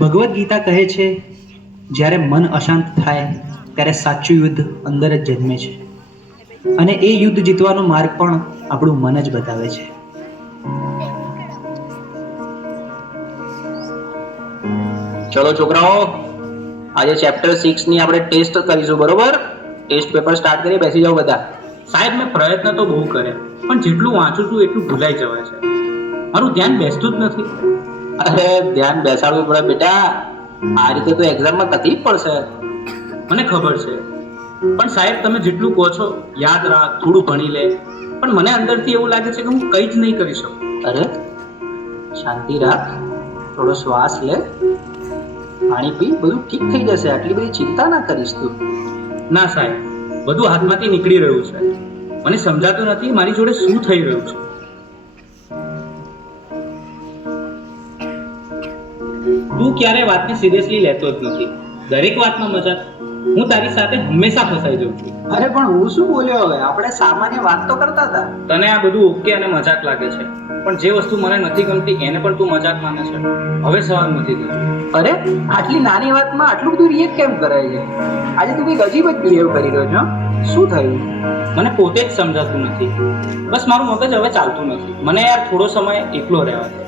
ભગવદ્ ગીતા કહે છે, જ્યારે મન અશાંત થાય ત્યારે સાચું યુદ્ધ અંદર જ જન્મે છે, અને એ યુદ્ધ જીતવાનો માર્ગ પણ આપણું મન જ બતાવે છે. ચલો છોકરાઓ, આજે ચેપ્ટર 6 ની આપણે ટેસ્ટ કરીશું, બરોબર? ટેસ્ટ પેપર સ્ટાર્ટ કરી, બેસી જાઓ બધા. સાહેબ, મેં પ્રયત્ન તો બહુ કર્યા, પણ જેટલું વાંચું છું એટલું ભૂલાઈ જવાય છે. મારું ધ્યાન બેસતું જ નથી. અરે ધ્યાન બેસાડવું પડે બેટા, આ રીતે તો એક્ઝામમાં તકલીફ પડશે. મને ખબર છે, પણ સાહેબ તમે જેટલું કહો છો યાદ રાખ, થોડું ભણી લે, પણ મને અંદરથી એવું લાગે છે કે હું કંઈ જ નહીં કરી શકું. અરે શાંતિ રાખ, થોડો શ્વાસ લે, પાણી પી, બધું ઠીક થઈ જશે. આટલી બધી ચિંતા ના કરીશ તું. ના સાહેબ, બધું હાથમાંથી નીકળી રહ્યું છે. મને સમજાતું નથી મારી જોડે શું થઈ રહ્યું છે. તું ક્યારે વાતને સિરિયસલી લેતો જ નથી, દરેક વાતમાં મજાક. હું તારી સાથે હંમેશા ફસાઈ જાઉં છું. અરે પણ હું શું બોલ્યો? હવે આપણે સામાન્ય વાત તો કરતા હતા. તને આ બધું ઓકે અને મજાક લાગે છે, પણ જે વસ્તુ મને નથી ગમતી એને પણ તું મજાક માને છે. હવે સવાલ નથી થતો. અરે આટલી નાની વાતમાં આટલું બધું રિએક્ટ કેમ કરાય છે? આજે તું કંઈક અજીબ જ બિહેવ કરી રહ્યો છો. શું થયું? મને પોતે જ સમજાતું નથી. બસ મારું મગજ હવે ચાલતું નથી. મને યાર થોડો સમય એકલો રહેવા દે.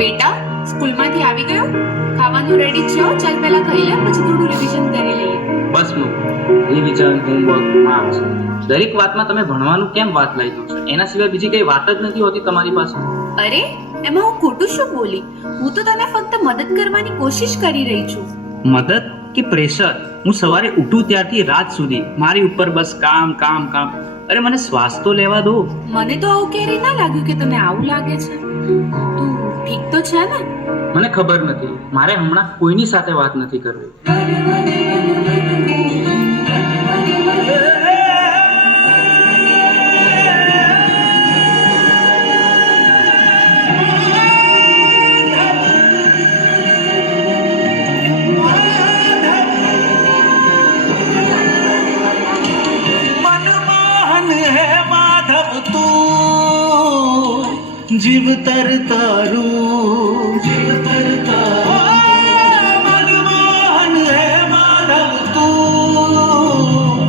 બેટા, સ્કૂલમાંથી આવી ગયો? ખાવાનું રેડી છે? ચાલ પહેલા ખાઈ લે, પછી થોડું રિવિઝન કરી લઈએ. બસ મૂક. રિવિઝન, હોમવર્ક, માર્ક્સ, દરેક વાતમાં તમે ભણવાનું કેમ વાત લઈ દો છો? એના સિવાય બીજી કઈ વાત જ નથી હોતી તમારી પાસે. અરે એમાં હું ખોટું શું બોલી? હું તો તને ફક્ત મદદ કરવાની કોશિશ કરી રહી છું. મદદ કે પ્રેશર? હું સવારે ઉઠું ત્યારથી રાત સુધી મારી ઉપર બસ કામ કામ કામ. અરે મને શ્વાસ તો લેવા દો. મને તો આવું ક્યારેય ના લાગ્યું કે તને આવું લાગે છે. તું ઠીક તો છે ને? મને ખબર નથી, મારે હમણાં કોઈની સાથે વાત નથી કરવી. જીવ તરતારું, જીવ તરતારું, મનમોહન હે માધવ તું,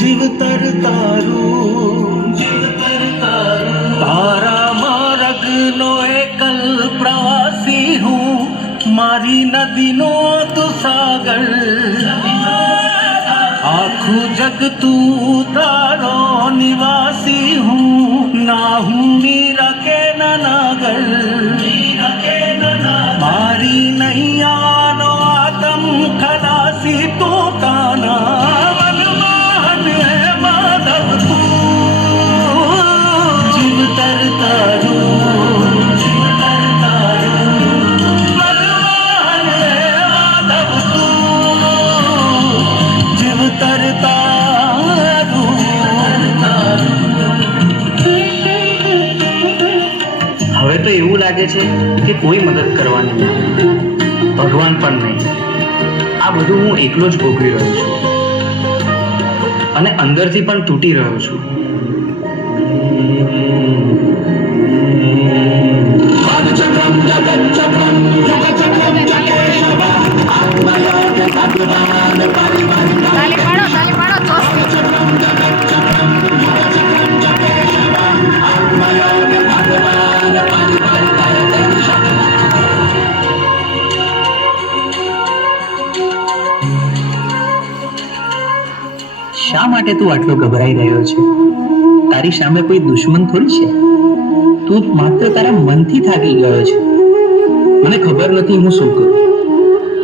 જીવ તરતારું, જીવ તરતારું. તારા માર્ગનો એકલ પ્રવાસી હું, મારી નદીનો તું સાગર, આખું જગ તું તારો નિવાસી હું, ના હું મીરા કે નાગર, મારી નૈયાનો આતમ ખલાસી તું કાના, મનમોહન હે માધવ તું, જીવ તરતારું, જીવ તરતારું, મનમોહન હે માધવ તું, જીવ તરતારું. હવે તો એવું લાગે છે કે કોઈ મદદ કરવાની નથી, ભગવાન પણ નહીં. આ બધું હું એકલો જ ભોગવી રહ્યો છું અને અંદરથી પણ તૂટી રહ્યો છું. શા માટે તું આટલો ગભરાઈ રહ્યો છે? તારી સામે કોઈ દુશ્મન થોડી છે. તું માત્ર તારા મનથી થાકી ગયો છે. મને ખબર નથી હું શું કરું.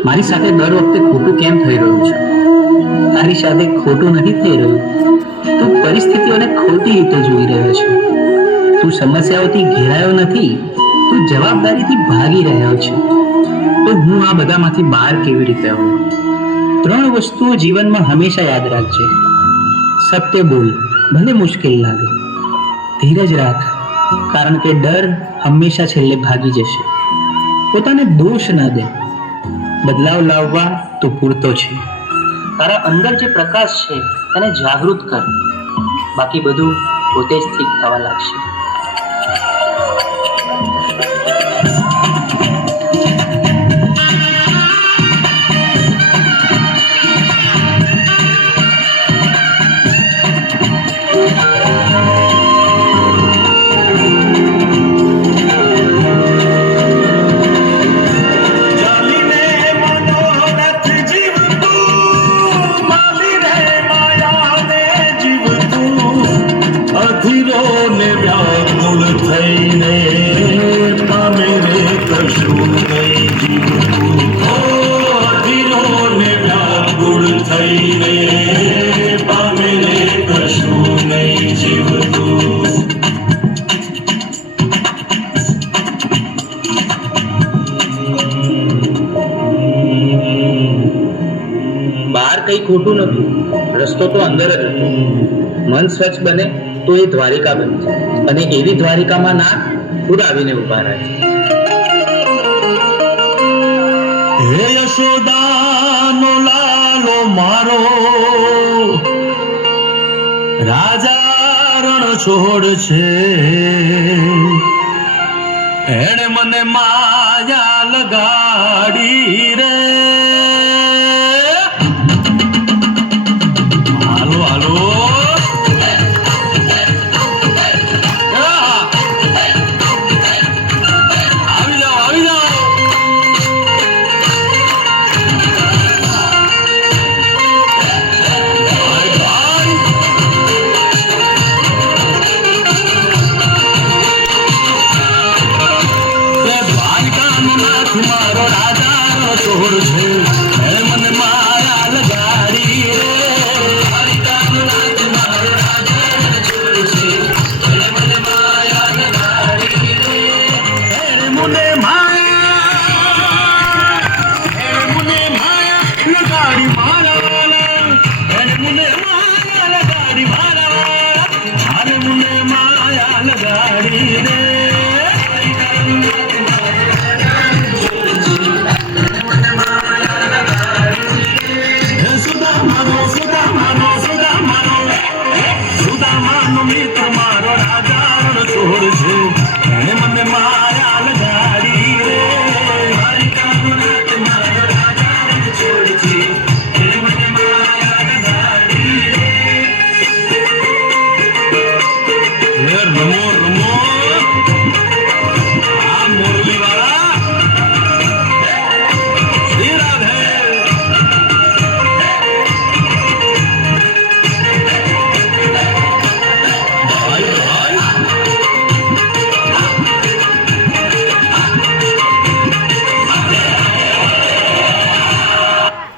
મારી સાથે દર વખતે ખોટું કેમ થઈ રહ્યું છે? તારી સાથે ખોટું નથી થઈ રહ્યું, તું પરિસ્થિતિઓને ખોટી રીતે જોઈ રહ્યો છે. તું સમસ્યાઓથી ઘેરાયો નથી, તું જવાબદારીથી ભાગી રહ્યો છે. તો હું આ બધામાંથી બહાર કેવી રીતે આવું? 3 વસ્તુઓ જીવનમાં હંમેશા યાદ રાખજે. સત્ય બોલ, ભલે મુશ્કેલ લાગે. ધીરજ રાખ, કારણ કે ડર હંમેશા છેલ્લે ભાગી જશે. પોતાને દોષ ન દે, બદલાવ લાવવા તો પૂરતો છે. તારા અંદર જે પ્રકાશ છે તેને જાગૃત કર, બાકી બધું પોતે જ ઠીક થવા લાગશે. ખોટું નતું, રસ્તો તો અંદર જ હતો. મન સ્વચ્છ બને તો એ દ્વારિકા બને છે, અને એવી દ્વારિકામાં નાથ ખુદ આવીને ઉભા રહે છે. હે યશોદાનો લાલો મારો, રાજા રણ છોડ છે, એણે મને માયા લગાડી રે. હાલો હાલો આવી જાઓ આવી જાઓ. દ્વારિકાનો નાથ મારો રાજા છોડ છે.